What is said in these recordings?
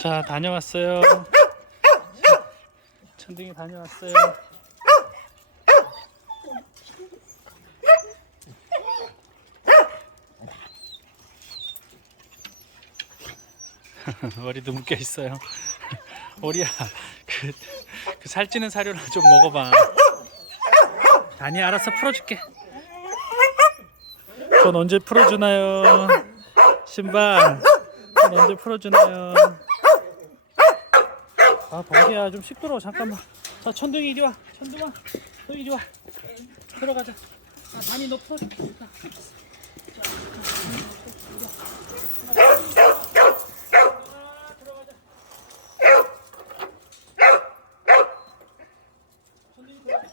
자, 다녀왔어요. 천둥이 다녀왔어요. 머리도 묶여 있어요. 오리야, 그 살찌는 사료나 좀 먹어봐. 다니 알아서 풀어줄게. 전 언제 풀어주나요? 신발, 전 언제 풀어주나요? 아, 번개야 좀 시끄러워. 잠깐만. 자, 천둥이 이리 와. 천둥아, 너 이리 와. 들어가자. 자, 다니 너 풀어줄게. 자, 들어가자. 천둥이 들어가.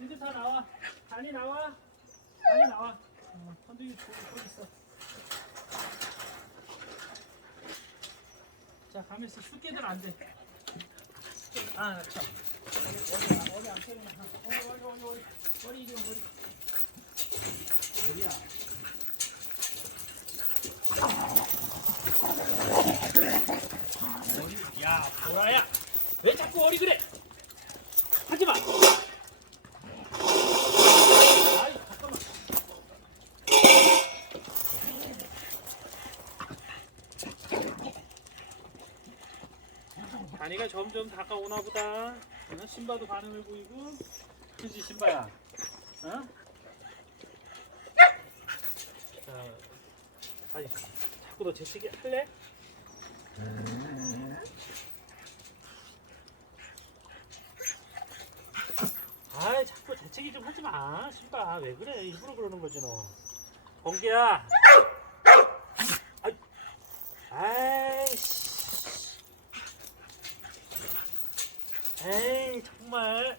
이제 다 나와. 다니 나와. 다니 나와. 천둥이 거기 있어. 자, 가면서 숫개들 안 돼. 아, 참. 머리 안 펴구나. 머리 이리 와, 머리. 머리야. 머리, 야, 보라야. 왜 자꾸 머리 그래? 하지 마. 아이, 잠깐만. 다니가 점점 다가오나 보다. 신바도 반응을 보이고. 그지, 신바야? 어? 자, 아니, 자꾸 너 재채기 할래? 아이, 자꾸 재채기 좀 하지 마. 신바, 왜 그래? 일부러 그러는 거지, 너. 번개야. 아이, 아이씨. 에이, 정말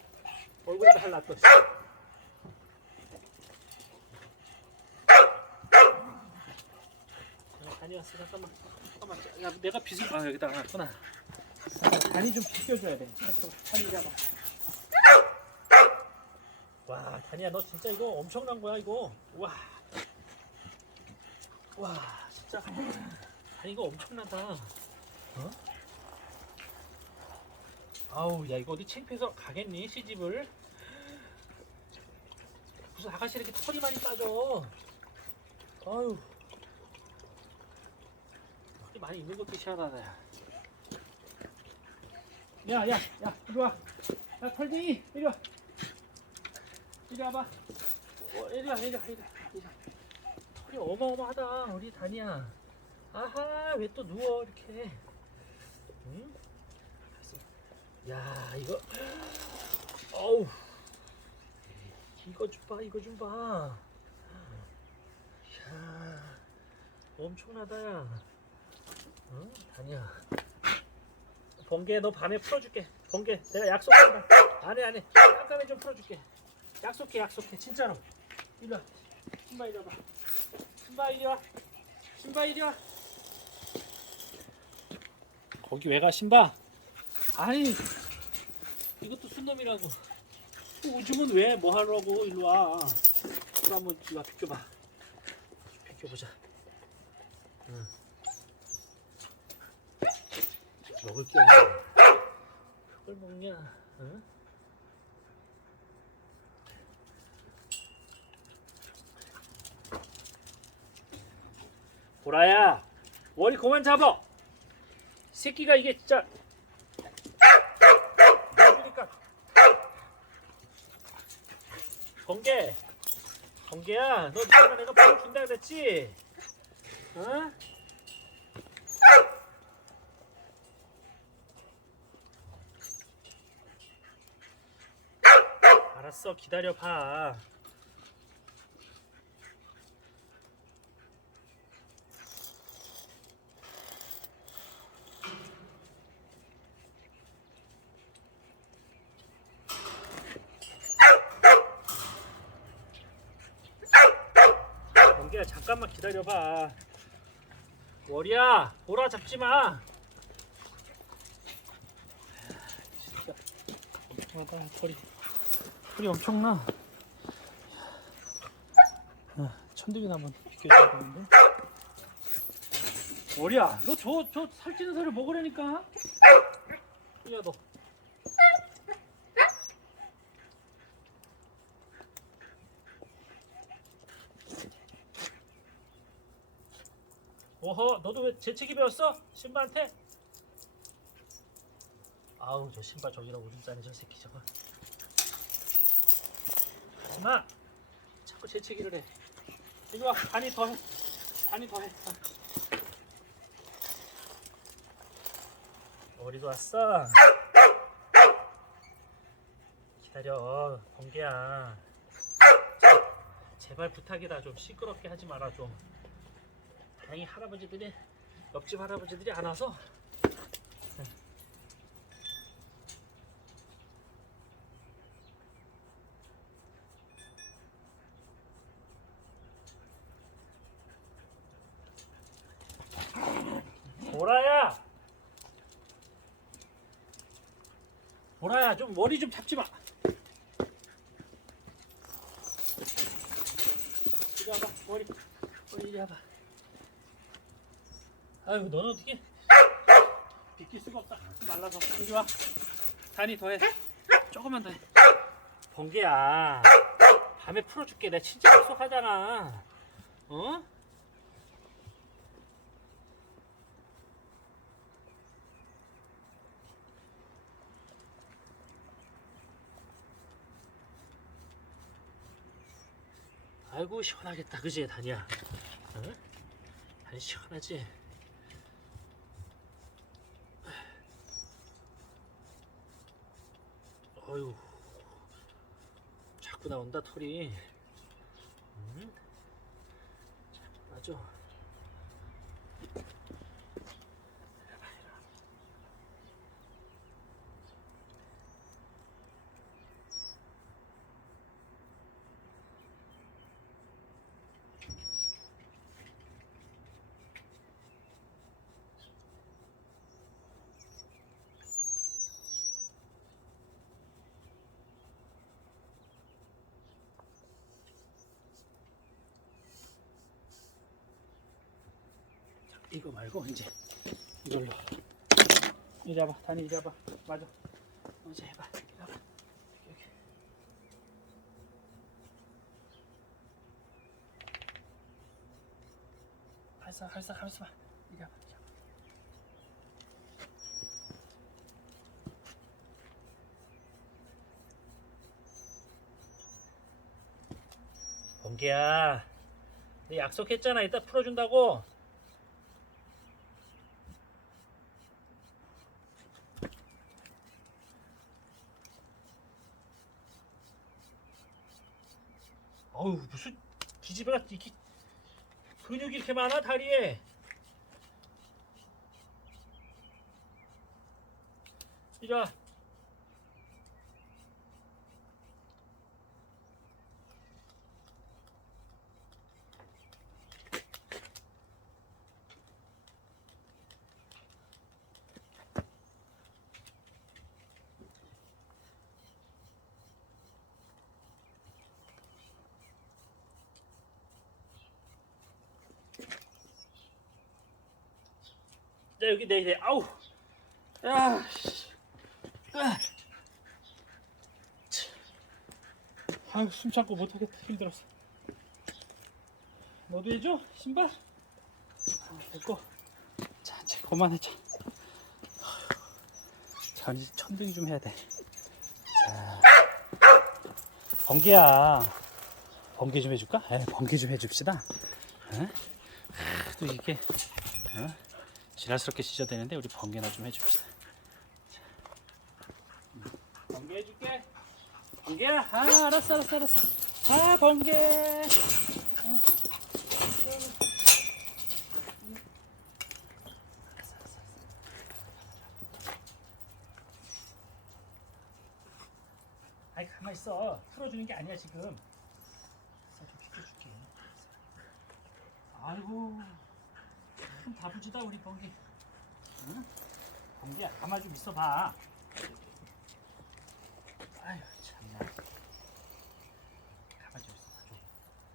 얼굴에도 할났어. 다녀왔어. 잠깐만. 야, 내가 빗을 여기다 놨구나. 다니 좀 비껴줘야 돼. 다니 잡아. 와, 다니야, 너 진짜 이거 엄청난 거야 이거. 와, 진짜. 다니 이거 엄청나다. 어? 아우, 야, 이거 어디 창피해서 가겠니? 시집을? 무슨 아가씨 이렇게 털이 많이 빠져. 아유, 털이 많이 있는 것도 희한하다. 야, 이리 와. 야, 털쟁이, 이리 와. 이리 와봐. 이리 와. 털이 어마어마하다, 우리 다니야. 아하, 왜 또 누워 이렇게? 응? 야, 이거, 어우, 이거 좀 봐. 야, 엄청나다, 야. 응? 다니야. 번개, 너 밤에 풀어줄게. 번개, 내가 약속한다. 안 해. 깜깜이 좀 풀어줄게. 약속해. 진짜로. 이리 와. 신바 이리 와봐. 신바 이리 와. 거기 왜 가, 신바? 아니, 이것도 순놈이라고. 오줌은 왜? 뭐 하려고? 일로 와. 이거 한번 이리 와, 비켜봐. 비켜보자. 응. 먹을 게 없네. 그걸 먹냐? 응? 보라야, 머리 그만 잡아. 새끼가 이게 진짜. 그러니까. 번개야, 너 이따가 내가 풀어준다 그랬지? 어? 알았어, 기다려봐. 번개야, 잠깐만 기다려봐. 머리야, 보라 잡지마. 진짜 엄청나다. 털이 엄청나. 천둥이 한번 비켜줘야 되는데. 머리야, 너 저 살찌는 살을 먹으라니까. 야, 너. 오허, 너도 왜 재채기 배웠어? 신바한테? 아우, 저 신바 저기다 오줌 싸네, 저 새끼 저거. 하지마. 자꾸 재채기를 해. 이리 와, 단이 더해. 단이 더해. 어디서 왔어? 기다려, 번개야. 제발 부탁이다. 좀 시끄럽게 하지 마라 좀. 다행히 할아버지들이, 옆집 할아버지들이 안 와서. 보라야, 보라야, 좀 머리 좀 잡지 마. 이리 와봐, 머리 이리 와봐. 아유, 너는 어떻게 비킬 수가 없다. 말라서. 이리 와. 단이 더해. 조금만 더해. 번개야, 밤에 풀어줄게. 내가 진짜 약속하잖아. 어? 아이고 시원하겠다, 그지 단이야? 어? 단이 시원하지? 어휴, 자꾸 나온다 털이. 응? 맞아. 이거 말고 이제 이걸로. 이리 와봐, 단이 이리 와봐. 맞아. 이제 해봐. 이리 와봐. 여기. 할사. 이리 와봐. 번개야, 내 약속했잖아. 이따 풀어준다고. 어우, 무슨 기집애가 이렇게 근육이 이렇게 많아 다리에. 이리 와. 자, 여기 내 아우. 야, 씨. 아유, 숨 참고 못하겠다. 힘들었어. 너도 해줘? 신발? 됐고. 자, 이제 그만하자. 자, 이제 천둥이 좀 해야 돼. 자, 번개야. 번개 좀 해줄까? 번개 좀 해줍시다. 또 이게 지랄스럽게 씻어대는데 우리 번개나 좀 해줍시다. 자, 번개 해줄게. 번개야. 아, 알았어. 아, 번개. 아이, 가만 있어. 풀어주는 게 아니야 지금. 좀 비켜줄게. 아이고, 좀 다부지다 우리 번개. 응? 번개야, 가만 좀 있어봐. 아유, 참나. 가만 좀 있어봐 좀.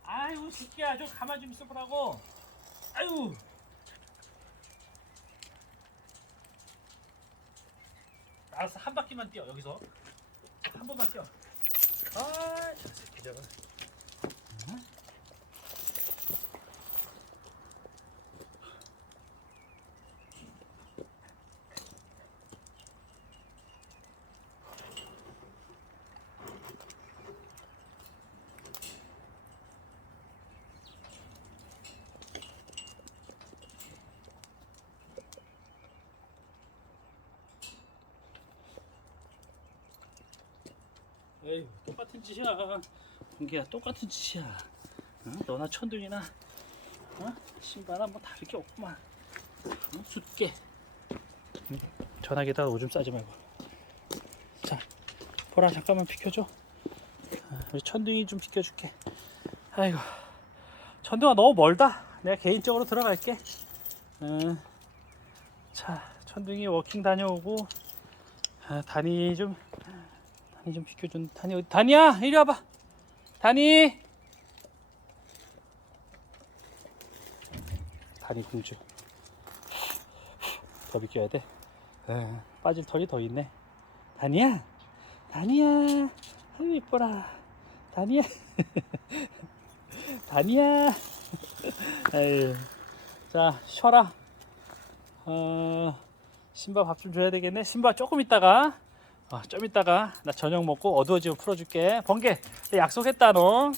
아유, 새끼야, 좀 가만 좀 있어보라고. 아유. 알았어. 한 바퀴만 뛰어. 여기서 한 번만 뛰어. 아, 저 새끼 저거. 에이, 똑같은 짓이야. 공기야, 똑같은 짓이야. 어? 너나 천둥이나 신발은 뭐 다를 게 없구만. 숫게. 전화기에다가 오줌 싸지 말고. 자, 보라 잠깐만 비켜줘. 우리 천둥이 좀 비켜줄게. 아이고, 천둥아 너무 멀다. 내가 개인적으로 들어갈게. 자, 천둥이 워킹 다녀오고 다니 좀 비켜준. 다니 어디? 다니야, 이리 와봐. 다니 공주. 더 비켜야 돼. 빠질 털이 더 있네. 다니야, 아유 이뻐라. 다니야, 다니야. 아유, 자 쉬어라. 신바 밥 좀 줘야 되겠네. 신바 조금 있다가 좀 있다가 나 저녁 먹고 어두워지면 풀어줄게. 번개, 내 약속했다 너.